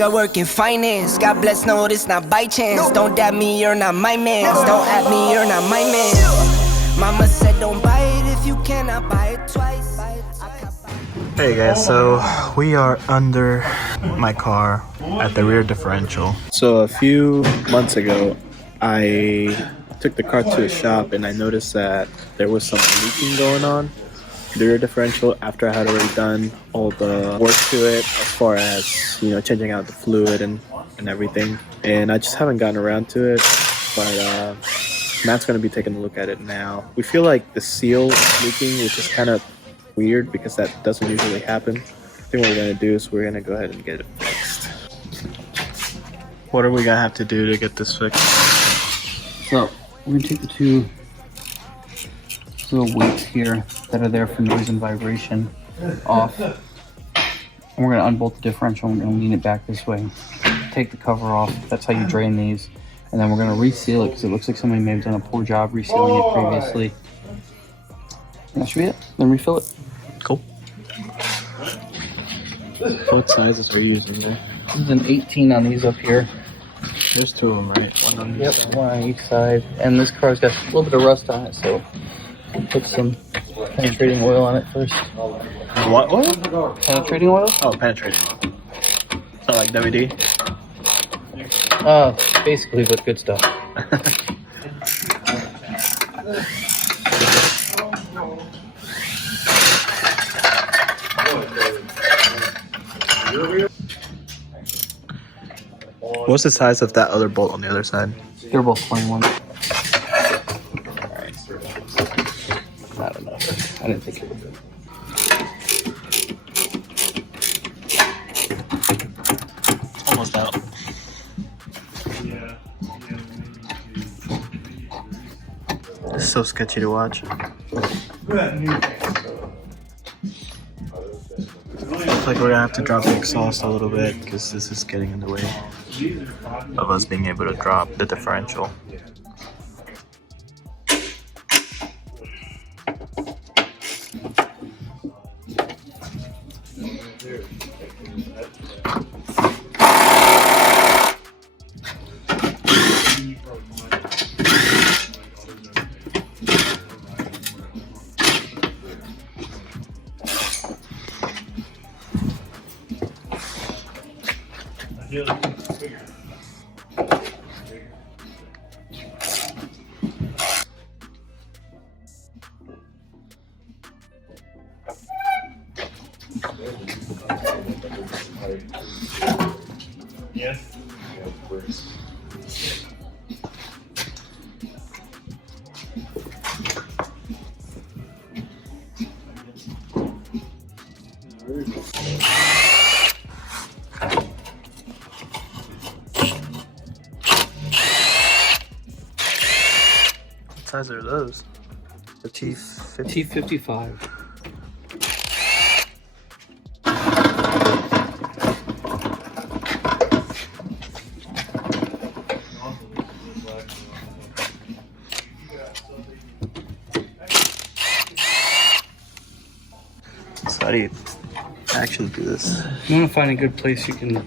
like I work in finance. God bless, no, this not by chance. Don't dab me, you're not my man. Don't at me, you're not my man. Mama said don't buy it if you cannot buy it twice. Hey guys, so we are under my car at the rear differential. So a few months ago, I took the car to a shop and I noticed that there was some leaking going on the rear differential after I had already done all the work to it as far as, you know, changing out the fluid and everything. And I just haven't gotten around to it, but Matt's going to be taking a look at it now. We feel like the seal is leaking, which is kind of weird because that doesn't usually happen. I think what we're going to do is we're going to go ahead and get it fixed. What are we going to have to do to get this fixed? So we're going to take the two little weights here that are there for noise and vibration off, and we're going to unbolt the differential and we're going to lean it back this way. Take the cover off. That's how you drain these. And then we're going to reseal it because it looks like somebody may have done a poor job resealing it previously. And that should be it. Then refill it. Cool. What sizes are you using there? This is an 18 on these up here. There's two of them, right? One on each side. One on each side. And this car's got a little bit of rust on it, so put some penetrating oil on it first. What oil? Penetrating oil? Oh, penetrating oil. So like WD? Basically, but good stuff. What's the size of that other bolt on the other side? They're both 21. Not enough. I didn't think it would be. Almost out. It's so sketchy to watch. Looks like we're gonna have to drop the exhaust a little bit because this is getting in the way of us being able to drop the differential. What size are those? The T50? T55. So how do you actually do this? You want to find a good place you can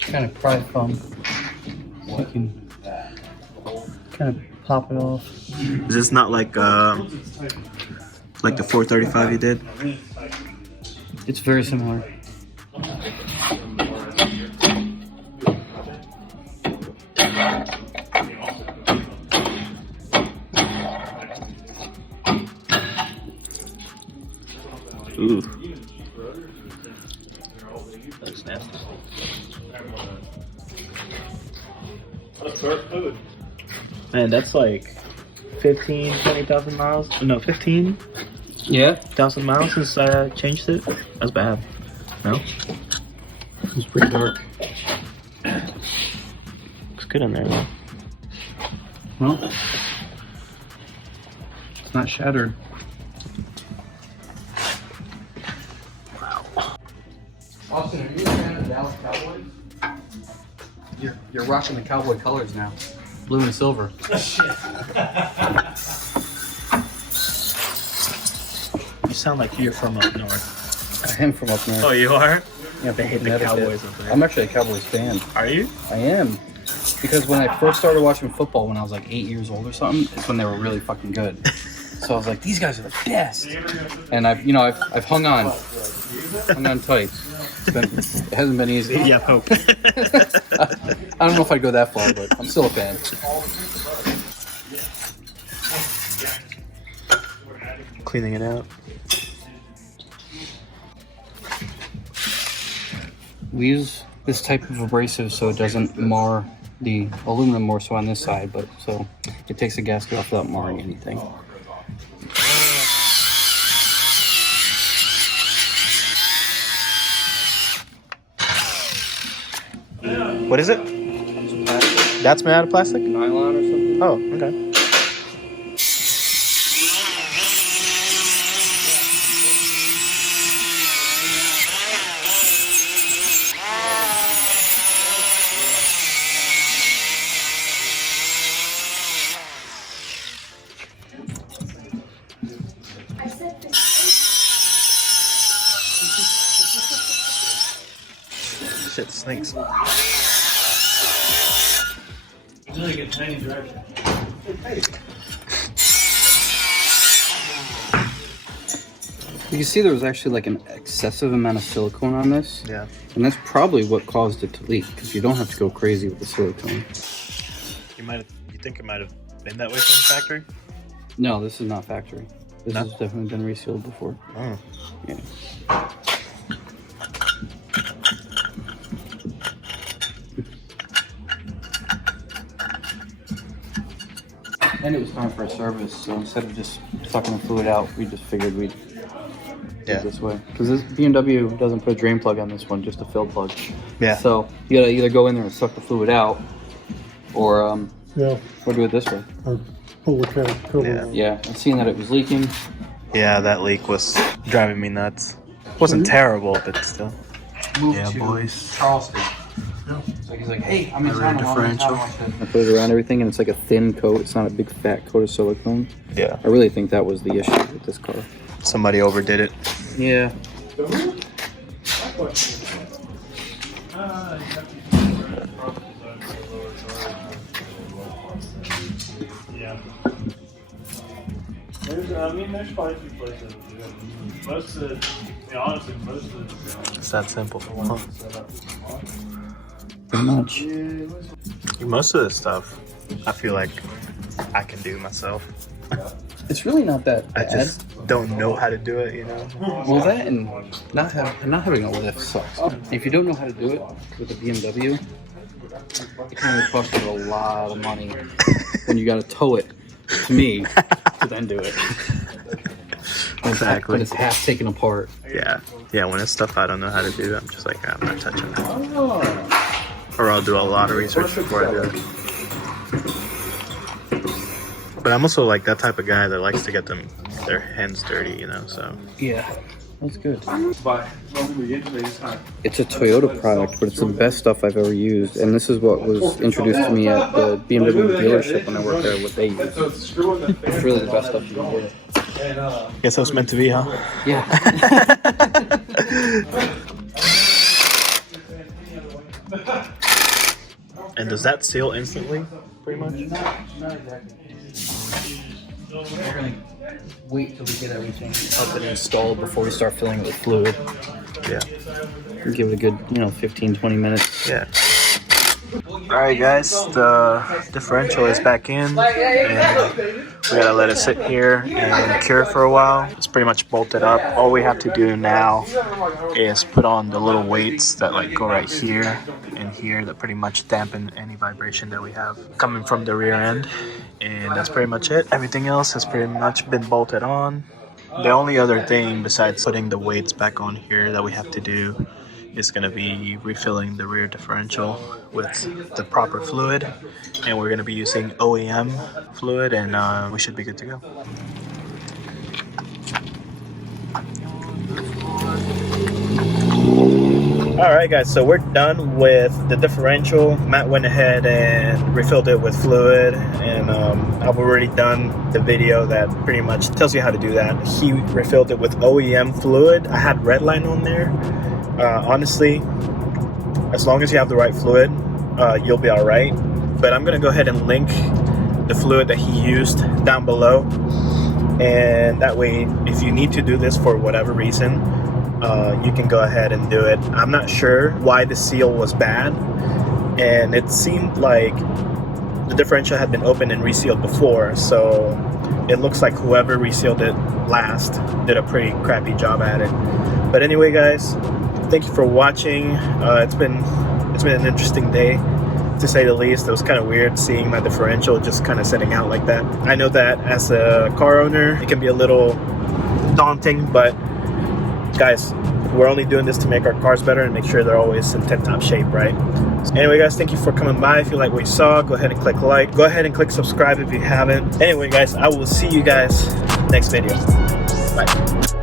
kind of pry from. So you can kind of pop it off. Is this not like the 435 you did? It's very similar. Ooh. That's nasty. Man, that's like 20,000 miles. No, 15,000 miles since I changed it. That's bad. No? It's pretty dark. Looks good in there though. Well, it's not shattered. Austin, are you a fan of the Dallas Cowboys? You're rocking the cowboy colors now. Blue and silver. You sound like you're from up north. I am from up north. Oh, you are? Yeah, they hate the Cowboys over there. I'm actually a Cowboys fan. Are you? I am. Because when I first started watching football when I was like 8 years old or something, it's when they were really fucking good. So I was like, these guys are the best. And I've hung on tight. It hasn't been easy. Yeah, hope. I don't know if I'd go that far, but I'm still a fan. Cleaning it out. We use this type of abrasive so it doesn't mar the aluminum more so on this side, but so it takes the gasket off without marring anything. What is it? That's made out of plastic? Nylon or something? Oh, okay. Shit, snakes. You can see there was actually like an excessive amount of silicone on this. Yeah. And that's probably what caused it to leak, because you don't have to go crazy with the silicone. You think it might have been that way from the factory? No, this is not factory. This No? has definitely been resealed before. Oh. Yeah. And it was time for a service, so instead of just sucking the fluid out, we just figured we'd do it this way. Because this BMW doesn't put a drain plug on this one, just a fill plug. Yeah. So you gotta either go in there and suck the fluid out, or or do it this way. Or pull the cover. Yeah. Yeah, and seeing that it was leaking. Yeah, that leak was driving me nuts. Wasn't terrible, but still. Moved Yeah, to boys. Charleston. So he's like, hey, I'm in town. differential. I put it around everything, and it's like a thin coat. It's not a big fat coat of silicone. Yeah. I really think that was the issue with this car. Somebody overdid it. Yeah. There's quite a few places. Most of it, honestly, most of it. It's that simple. Huh. Pretty much. Most of this stuff, I feel like I can do myself. It's really not that I bad. just don't know how to do it, you know? Well, that and not having a lift sucks. If you don't know how to do it with a BMW, it can cost you a lot of money when you got to tow it to me to then do it. Exactly. When it's half taken apart. Yeah. Yeah, when it's stuff I don't know how to do, I'm just like, I'm not touching it. Or I'll do a lot of research before I do it. But I'm also like that type of guy that likes to get their hands dirty, you know, so. Yeah, that's good. It's a Toyota product, but it's the best stuff I've ever used. And this is what was introduced to me at the BMW dealership when I worked there, what they use. It's really the best stuff you can get. Guess that was meant to be, huh? Yeah. And does that seal instantly, pretty much? Not exactly. We're gonna wait till we get everything up and installed before we start filling it with fluid. Yeah. Give it a good, 15, 20 minutes. Yeah. Alright guys, the differential is back in, and we gotta let it sit here and cure for a while. It's pretty much bolted up. All we have to do now is put on the little weights that like go right here and here that pretty much dampen any vibration that we have coming from the rear end, and that's pretty much it. Everything else has pretty much been bolted on. The only other thing besides putting the weights back on here that we have to do is going to be refilling the rear differential with the proper fluid, and we're going to be using OEM fluid, and we should be good to go. All right. Alright guys, so we're done with the differential. Matt went ahead and refilled it with fluid, and I've already done the video that pretty much tells you how to do that. He refilled it with OEM fluid. I had Redline on there. Honestly, as long as you have the right fluid, you'll be alright. But I'm gonna go ahead and link the fluid that he used down below, and that way if you need to do this for whatever reason, you can go ahead and do it. I'm not sure why the seal was bad, and it seemed like the differential had been opened and resealed before, so it looks like whoever resealed it last did a pretty crappy job at it. But anyway guys, thank you for watching. It's been an interesting day, to say the least. It was kind of weird seeing my differential just kind of sitting out like that. I know that as a car owner it can be a little daunting, but guys, we're only doing this to make our cars better and make sure they're always in tip-top shape, right? So anyway guys, thank you for coming by. If you like what you saw, go ahead and click like. Go ahead and click subscribe if you haven't. Anyway guys, I will see you guys next video. Bye.